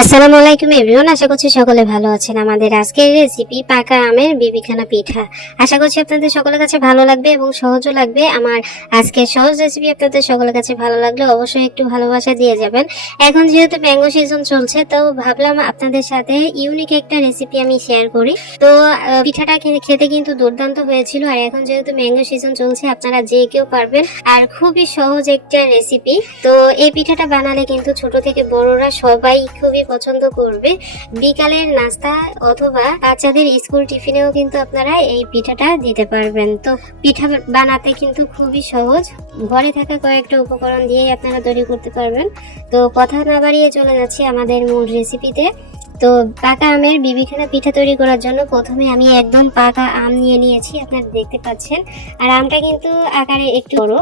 আসসালামু আলাইকুম এভরিওয়ান, আশা করছি সকলে ভালো আছেন। আমাদের আজকের রেসিপি পাকা আমের বিবিখানা পিঠা। আশা করছি আপনাদের সকলের কাছে ভালো লাগবে এবং সহজও লাগবে। আমার আজকের সহজ রেসিপি আপনাদের সকলের কাছে ভালো লাগলে অবশ্যই একটু ভালোবাসা দিয়ে যাবেন। এখন যেহেতু ম্যাঙ্গো সিজন চলছে, তো ভাবলাম আপনাদের সাথে ইউনিক একটা রেসিপি আমি শেয়ার করি। তো পিঠাটা খেতে কিন্তু দুর্দান্ত হয়েছিল। আর এখন যেহেতু ম্যাঙ্গো সিজন চলছে, আপনারা যে কেউ পারবেন, আর খুবই সহজ একটা রেসিপি। তো এই পিঠাটা বানালে কিন্তু ছোট থেকে বড়রা সবাই খুবই পছন্দ করবে। বিকালের নাস্তা অথবা বাচ্চাদের স্কুল টিফিনেও কিন্তু আপনারা এই পিঠাটা দিতে পারবেন। তো পিঠা বানাতে কিন্তু খুবই সহজ, ঘরে থাকা কয়েকটা উপকরণ দিয়েই আপনারা তৈরি করতে পারবেন। তো কথা না বাড়িয়ে চলে যাচ্ছি আমাদের মূল রেসিপিতে। তো পাকা আমের বিবিখানা পিঠা তৈরি করার জন্য প্রথমে আমি একদম পাকা আম নিয়ে নিয়েছি, আপনারা দেখতে পাচ্ছেন। আর আমটা কিন্তু আকারে একটু বড়।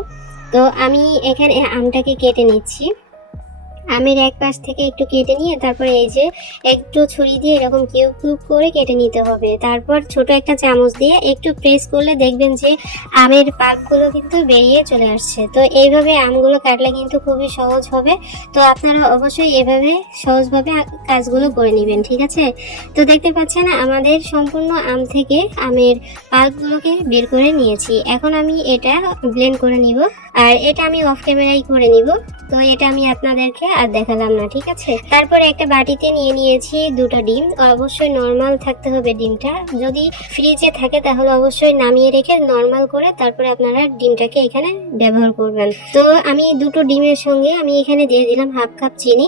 তো আমি এখানে আমটাকে কেটে নিচ্ছি। আমের এক পাশ থেকে একটু কেটে নিয়ে তারপরে এই যে একটু ছুরি দিয়ে এরকম কিউব কিউব করে কেটে নিতে হবে। তারপর ছোট একটা চামচ দিয়ে একটু প্রেস করলে দেখবেন যে আমের পাল্পগুলো কিন্তু বেরিয়ে চলে আসছে। তো এইভাবে আমগুলো কাটলে কিন্তু খুবই সহজ হবে। তো আপনারা অবশ্যই এভাবে সহজভাবে কাজগুলো করে নেবেন, ঠিক আছে? তো দেখতে পাচ্ছেন আমাদের সম্পূর্ণ আম থেকে আমের পাল্পগুলোকে বের করে নিয়েছি। এখন আমি এটা ব্লেন্ড করে নিব, আর এটা আমি অফ ক্যামেরাই করে নিব। তো এটা আমি আপনাদেরকে আর দেখালাম না, ঠিক আছে? তারপরে একটা বাটিতে নিয়ে নিয়েছি দুটো ডিম। অবশ্যই নর্মাল থাকতে হবে ডিমটা। যদি ফ্রিজে থাকে তাহলে অবশ্যই নামিয়ে রেখে নর্মাল করে তারপরে আপনারা ডিমটাকে এখানে ব্যবহার করবেন। তো আমি দুটো ডিমের সঙ্গে আমি এখানে দিয়ে দিলাম হাফ কাপ চিনি।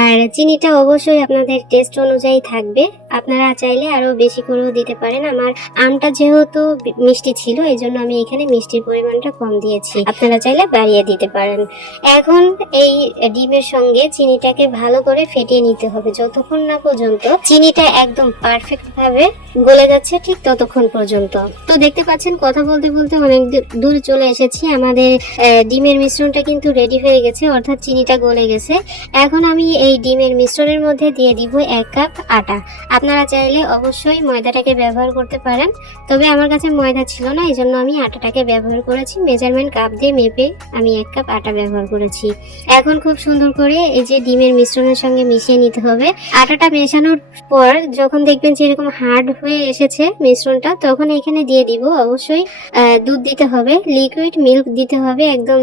আর চিনিটা অবশ্যই আপনাদের টেস্ট অনুযায়ী থাকবে, আপনারা চাইলে আরো বেশি করেও দিতে পারেন। আমার আমটা যেহেতু মিষ্টি ছিল, এই জন্য আমি এখানে মিষ্টির পরিমাণটা কম দিয়েছি, আপনারা চাইলে বাড়িয়ে দিতে পারেন। এখন এই ডিমের সঙ্গে চিনিটাকে ভালো করে ফেটিয়ে নিতে হবে, যতক্ষণ না পর্যন্ত চিনিটা একদম পারফেক্ট ভাবে গলে যাচ্ছে, ঠিক ততক্ষণ পর্যন্ত। তো দেখতে পাচ্ছেন কথা বলতে বলতে অনেক দূর চলে এসেছি। আমাদের ডিমের মিশ্রণটা কিন্তু রেডি হয়ে গেছে, অর্থাৎ চিনিটা গলে গেছে। এখন আমি এই ডিমের মিশ্রণের মধ্যে দিয়ে দিব 1 কাপ আটা। আপনারা চাইলে অবশ্যই ময়দাটাকে ব্যবহার করতে পারেন, তবে আমার কাছে ময়দা ছিল না, এই জন্য আমি আটাটাকে ব্যবহার করেছি। মেজারমেন্ট কাপ দিয়ে মেপে আমি 1 কাপ আটা ব্যবহার করেছি। এখন খুব সুন্দর করে এই যে ডিমের মিশ্রণের সঙ্গে মিশিয়ে নিতে হবে। আটাটা মেশানোর পর যখন দেখবেন যে এরকম হার্ড হয়ে এসেছে মিশ্রণটা, তখন এখানে দিয়ে দিব অবশ্যই দুধ দিতে হবে, লিকুইড মিল্ক দিতে হবে। একদম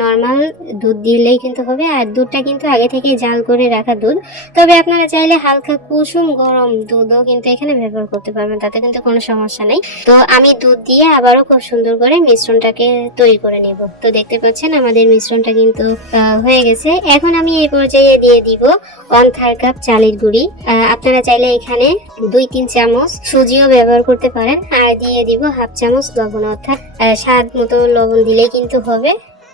নর্মাল দুধ দিলেই কিন্তু হবে। আর দুধটা কিন্তু আগে থেকে জাল করে রাখা দুধ, তবে আপনারা চাইলে হালকা কুসুম গরম দুধও কিন্তু এখানে ব্যবহার করতে পারবেন, তাতে কিন্তু কোনো সমস্যা নেই। তো আমি দুধ দিয়ে আবারও খুব সুন্দর করে মিশ্রণটাকে তৈরি করে নেব। তো দেখতে পাচ্ছেন আমাদের মিশ্রণটা কিন্তু হয়ে গেছে। এখন আমি এই পর্যায়ে দিয়ে দিব 1/3 কাপ চালের গুঁড়ি। আপনারা চাইলে এখানে 2-3 চামচ সুজিও ব্যবহার করতে পারেন। আর দিয়ে দিব হাফ চামচ লবণ, অর্থাৎ স্বাদ মতো লবণ দিলেই কিন্তু হবে।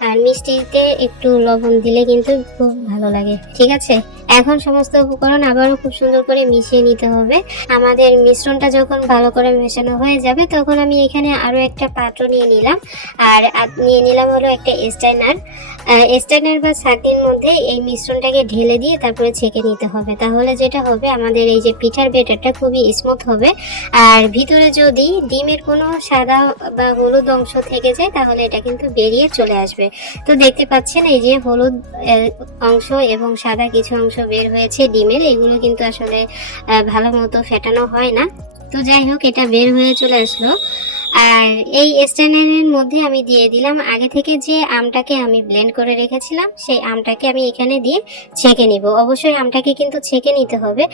আর মিষ্টিতে একটু লবণ দিলে কিন্তু খুব ভালো লাগে, ঠিক আছে? এখন সমস্ত উপকরণ আবারও খুব সুন্দর করে মিশিয়ে নিতে হবে। আমাদের মিশ্রণটা যখন ভালো করে মেশানো হয়ে যাবে, তখন আমি এখানে আরো একটা পাত্র নিয়ে নিলাম। আর নিয়ে নিলাম হলো একটা স্ট্যান্ডার বা ছাঁকনির মধ্যে এই মিশ্রণটাকে ঢেলে দিয়ে তারপরে ছেঁকে নিতে হবে। তাহলে যেটা হবে, আমাদের এই যে পিঠার ব্যাটারটা খুবই স্মুথ হবে। আর ভিতরে যদি ডিমের কোনো সাদা বা হলুদ অংশ থেকে যায়, তাহলে এটা কিন্তু বেরিয়ে চলে আসবে। তো দেখতে পাচ্ছেন এই যে হলুদ অংশ এবং সাদা কিছু অংশ বের হয়েছে ডিমের, এগুলো কিন্তু আসলে ভালো মতো ফেটানো হয় না। তো যাই হোক, এটা বের হয়ে চলে আসলো। আর এই স্ট্যান্ডারের মধ্যে আমি দিয়ে দিলাম আগে থেকে যে আমটাকে আমি ব্লেন্ড করে রেখেছিলাম, সেই আমটাকে আমি এখানে দিয়ে ছেঁকে নিব। অবশ্যই আমটাকে কিন্তু ছেঁকে নিতে হবে।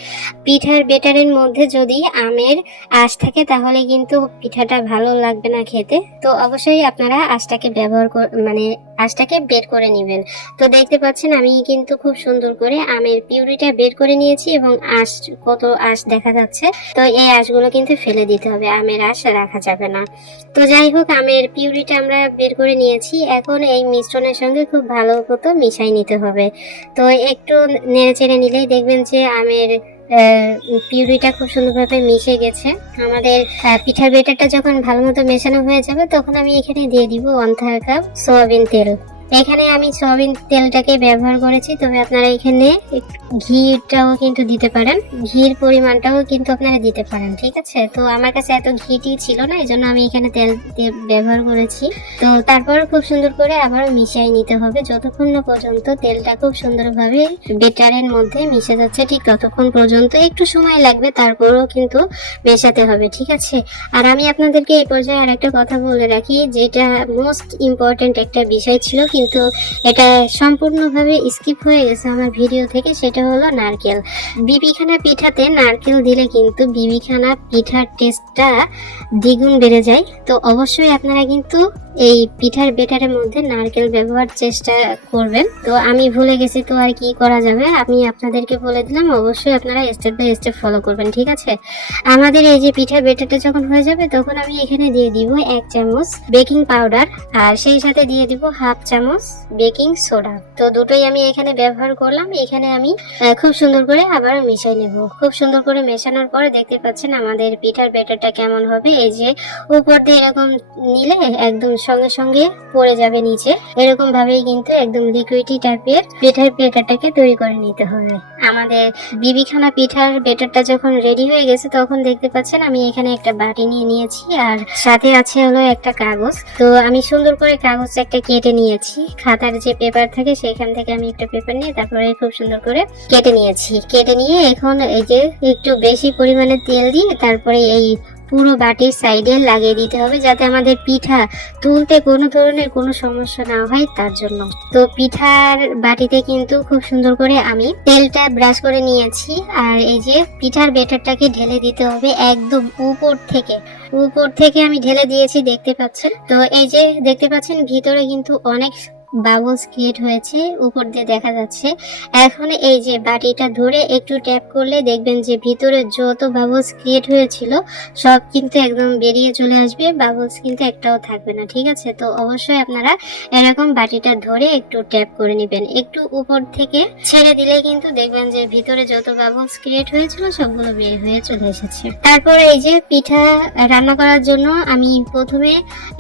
পিঠার ব্যাটারের মধ্যে যদি আমের আঁশ থাকে, তাহলে কিন্তু পিঠাটা ভালো লাগবে না খেতে। তো অবশ্যই আপনারা আঁশটাকে আঁশটাকে বের করে নেবেন। তো দেখতে পাচ্ছেন আমি কিন্তু খুব সুন্দর করে আমের পিউরিটা বের করে নিয়েছি, এবং কত আঁশ দেখা যাচ্ছে। তো এই আঁশগুলো কিন্তু ফেলে দিতে হবে, আমের আঁশ রাখা যাবে না। তো যাই হোক, আমের পিউরিটা আমরা বের করে নিয়েছি। এখন এই মিশ্রণের সঙ্গে খুব ভালো মতো মিশাই নিতে হবে। তো একটু নেড়ে চেড়ে নিলেই দেখবেন যে আমের পিউরিটা খুব সুন্দরভাবে মিশে গেছে। আমাদের পিঠার ব্যাটারটা যখন ভালো মতো মেশানো হয়ে যাবে, তখন আমি এখানে দিয়ে দিব 1/3 কাপ সয়াবিন তেল। এখানে আমি সয়াবিন তেলটাকে ব্যবহার করেছি, তবে আপনারা এখানে ঘিটাও কিন্তু দিতে পারেন, ঘির পরিমাণটাও কিন্তু আপনারা দিতে পারেন, ঠিক আছে। তো আমার কাছে এত ঘিটি ছিল না, এই জন্য আমি এখানে তেল ব্যবহার করেছি। তো তারপর খুব সুন্দর করে আবার মিশিয়ে নিতে হবে যতক্ষণ না পর্যন্ত তেলটা খুব সুন্দরভাবে বেটারের মধ্যে মিশে যাচ্ছে, ঠিক ততক্ষণ পর্যন্ত একটু সময় লাগবে, তারপরও কিন্তু মেশাতে হবে, ঠিক আছে। আর আমি আপনাদেরকে এই পর্যায়ে আর একটা কথা বলে রাখি, যেটা মোস্ট ইম্পর্টেন্ট একটা বিষয় ছিল, কিন্তু এটা সম্পূর্ণভাবে স্কিপ হয়ে গেছে আমার ভিডিও থেকে, সেটা হলো নারকেল। বিবিখানা পিঠাতে নারকেল দিলে কিন্তু বিবিখানা পিঠার টেস্টটা দ্বিগুণ বেড়ে যায়। তো অবশ্যই আপনারা কিন্তু এই পিঠার বেটারের মধ্যে নারকেল ব্যবহার চেষ্টা করবেন। তো আমি ভুলে গেছি, তো আর কি করা যাবে, আমি আপনাদেরকে বলে দিলাম, অবশ্যই আপনারা স্টেপ বাই স্টেপ ফলো করবেন, ঠিক আছে। আমাদের এই যে পিঠার বেটারটা যখন হয়ে যাবে তখন আমি এখানে দিয়ে দিব 1 চামচ বেকিং পাউডার, আর সেই সাথে দিয়ে দিব 1/2 চামচ বেকিং সোডা। তো দুটোই আমি এখানে ব্যবহার করলাম। এখানে আমি খুব সুন্দর করে আবার মিশিয়ে নেব। খুব সুন্দর করে মেশানোর পরে দেখতে পাচ্ছেন আমাদের পিঠার বেটারটা কেমন হবে। এই যে উপর দিয়ে এরকম নিলে একদম সঙ্গে সঙ্গে পড়ে যাবে নিচে, এরকম ভাবেই কিন্তু একদম লিকুইডি টাইপের পিঠার বেটারটাকে তৈরি করে নিতে হবে। আমাদের বিবিখানা পিঠার বেটারটা যখন রেডি হয়ে গেছে তখন দেখতে পাচ্ছেন আমি এখানে একটা বাটি নিয়ে নিয়েছি, আর সাথে আছে হলো একটা কাগজ। তো আমি সুন্দর করে কাগজ একটা কেটে নিয়েছি, খাতার যে পেপার থাকে সেখান থেকে আমি একটা পেপার নিয়ে তারপরে খুব সুন্দর করে কেটে নিয়েছি। কেটে নিয়ে এখন এই যে একটু বেশি পরিমাণে তেল দিয়ে তারপরে এই পুরো বাটির সাইডে লাগিয়ে দিতে হবে, যাতে আমাদের পিঠা তুলতে কোনো ধরনের কোনো সমস্যা না হয় তার জন্য। তো পিঠার বাটিতে কিন্তু খুব সুন্দর করে আমি তেলটা ব্রাশ করে নিয়েছি, আর এই যে পিঠার বেটারটাকে ঢেলে দিতে হবে একদম উপর থেকে আমি ঢেলে দিয়েছি, দেখতে পাচ্ছেন। তো এই যে দেখতে পাচ্ছেন ভিতরে কিন্তু অনেক বাবলস ক্রিয়েট হয়েছে, উপর দিয়ে দেখা যাচ্ছে। এখন এই যে বাটিটা ধরে একটু ট্যাপ করলে দেখবেন যে ভিতরে যত বাবলস ক্রিয়েট হয়েছিল সব কিন্তু একদম বেরিয়ে চলে আসবে, বাবলস কিন্তু একটাও থাকবে না, ঠিক আছে। তো অবশ্যই আপনারা এরকম বাটিটা ধরে একটু ট্যাপ করে নেবেন, একটু উপর থেকে ছেড়ে দিলে কিন্তু দেখবেন যে ভিতরে যত বাবলস ক্রিয়েট হয়েছিল সবগুলো বের হয়ে চলে এসেছে। তারপরে এই যে পিঠা রান্না করার জন্য আমি প্রথমে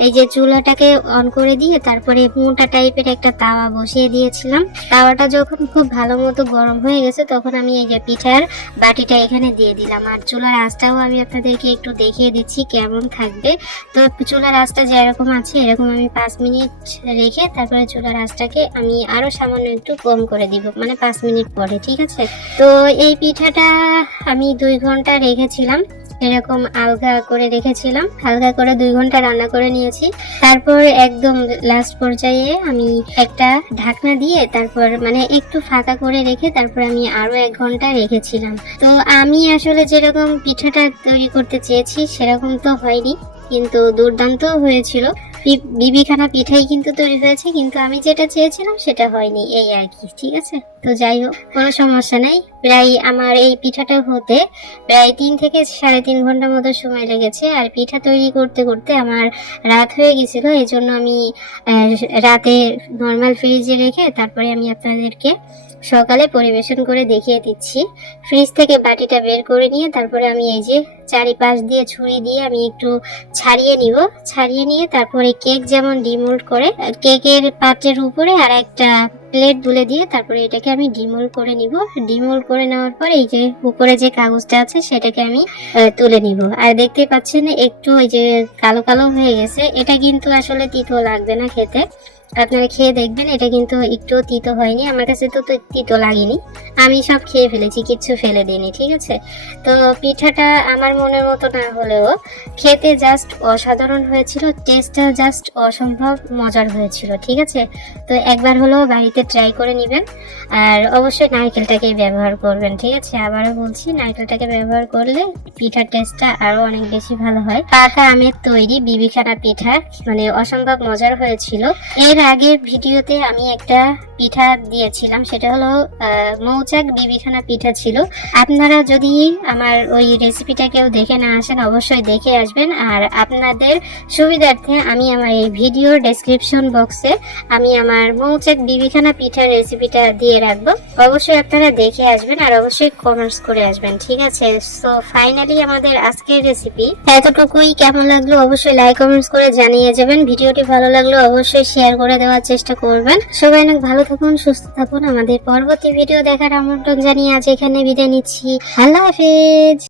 এই যে চুলাটাকে অন করে দিয়ে তারপরে মোটা টাইপের একটা তাওয়া বসিয়ে দিয়েছিলাম। তাওয়াটা যখন খুব ভালো মতো গরম হয়ে গেছে তখন আমি এই যে পিঠার বাটিটা এখানে দিয়ে দিলাম, আর চুলার আঁচটাও আমি আপনাদেরকে একটু দেখিয়ে দিচ্ছি কেমন থাকবে। তো চুলার আঁচটা যেরকম আছে এরকম আমি 5 মিনিট রেখে তারপরে চুলার আঁচটাকে আমি আরো সামান্য একটু কম করে দিব, মানে 5 মিনিট পরে, ঠিক আছে। তো এই পিঠাটা আমি 2 ঘন্টা রেখেছিলাম, এরকম আলগা করে রেখেছিলাম, হালকা করে 2 ঘন্টা রান্না করে নিয়েছি। তারপর একদম লাস্ট পর্যায়ে আমি একটা ঢাকনা দিয়ে তারপর মানে একটু ফাঁকা করে রেখে তারপর আমি আরো 1 ঘন্টা রেখেছিলাম। তো আমি আসলে যেরকম পিঠাটা তৈরি করতে চেয়েছি সেরকম তো হয়নি, কিন্তু দুর্দান্ত হয়েছিল। বিবিখানা পিঠাই কিন্তু তৈরি হয়েছে, কিন্তু আমি যেটা চেয়েছিলাম সেটা হয়নি, এই আর কি, ঠিক আছে। তো যাই হোক, কোনো সমস্যা নাই। প্রায় আমার এই পিঠাটা হতে প্রায় 3 থেকে 3.5 ঘন্টা মতো সময় লেগেছে, আর পিঠা তৈরি করতে করতে আমার রাত হয়ে গেছিল, এই জন্য আমি রাতে নর্মাল ফ্রিজে রেখে তারপরে আমি আপনাদেরকে সকালে পরিবেশন করে দেখিয়ে দিচ্ছি। ফ্রিজ থেকে বাটিটা বের করে নিয়ে তারপরে আমি এই যে চারিপাশ দিয়ে ছুরি দিয়ে আমি একটু ছাড়িয়ে নিয়ে তারপরে কেক যেমন ডিমোল্ড করে কেকের পাত্রের উপরে আর একটা প্লেট তুলে দিয়ে তারপরে এটাকে আমি ডিমোল্ড করে নিব। ডিমোল্ড করে নেওয়ার পর এই যে উপরে যে কাগজটা আছে সেটাকে আমি তুলে নিব। আর দেখতে পাচ্ছেন একটু ওই যে কালো কালো হয়ে গেছে, এটা কিন্তু আসলে তিতো লাগবে না খেতে, আপনারা খেয়ে দেখবেন। এটা কিন্তু একটু তিতো হয়নি, আমার কাছে তো তিতো লাগেনি, আমি সব খেয়ে ফেলেছি, কিচ্ছু ফেলে দিইনি, ঠিক আছে। তো পিঠাটা আমার মনের মতো না হলেও খেতে জাস্ট অসাধারণ হয়েছিল, টেস্টটা জাস্ট অসম্ভব মজার হয়েছিল, ঠিক আছে। তো একবার হলেও বাড়িতে ট্রাই করে নেবেন, আর অবশ্যই নারকেলটাকে ব্যবহার করবেন, ঠিক আছে। আবারও বলছি, নারকেলটাকে ব্যবহার করলে পিঠার টেস্টটা আরো অনেক বেশি ভালো হয়। পাকা আমের তৈরি বিবিখানা পিঠা মানে অসম্ভব মজার হয়েছিল। এর আগের ভিডিওতে আমি একটা পিঠা দিয়েছিলাম, সেটা হলো মৌচাক বিবিখানা পিঠা ছিল। আপনারা যদি আমার ওই রেসিপিটা কেউ দেখে না আসেন অবশ্যই দেখে আসবেন, আর আপনাদের সুবিধার্থে আমি আমার এই ভিডিও ডেসক্রিপশন বক্সে আমি আমার মৌচাক বিবিখানা পিঠার রেসিপিটা দিয়ে রাখবো, অবশ্যই আপনারা দেখে আসবেন আর অবশ্যই কমেন্টস করে আসবেন, ঠিক আছে। সো ফাইনালি আমাদের আজকের রেসিপি এতটুকুই। কেমন লাগলো অবশ্যই লাইক কমেন্টস করে জানিয়ে যাবেন। ভিডিওটি ভালো লাগলো অবশ্যই শেয়ার করে দেওয়ার চেষ্টা করবেন। সবাই অনেক ভালো থাকুন, সুস্থ থাকুন। আমাদের পরবর্তী ভিডিও দেখার আমন্ত্রণ জানিয়ে আজ এখানে বিদায় নিচ্ছি। আল্লাহ হাফেজ।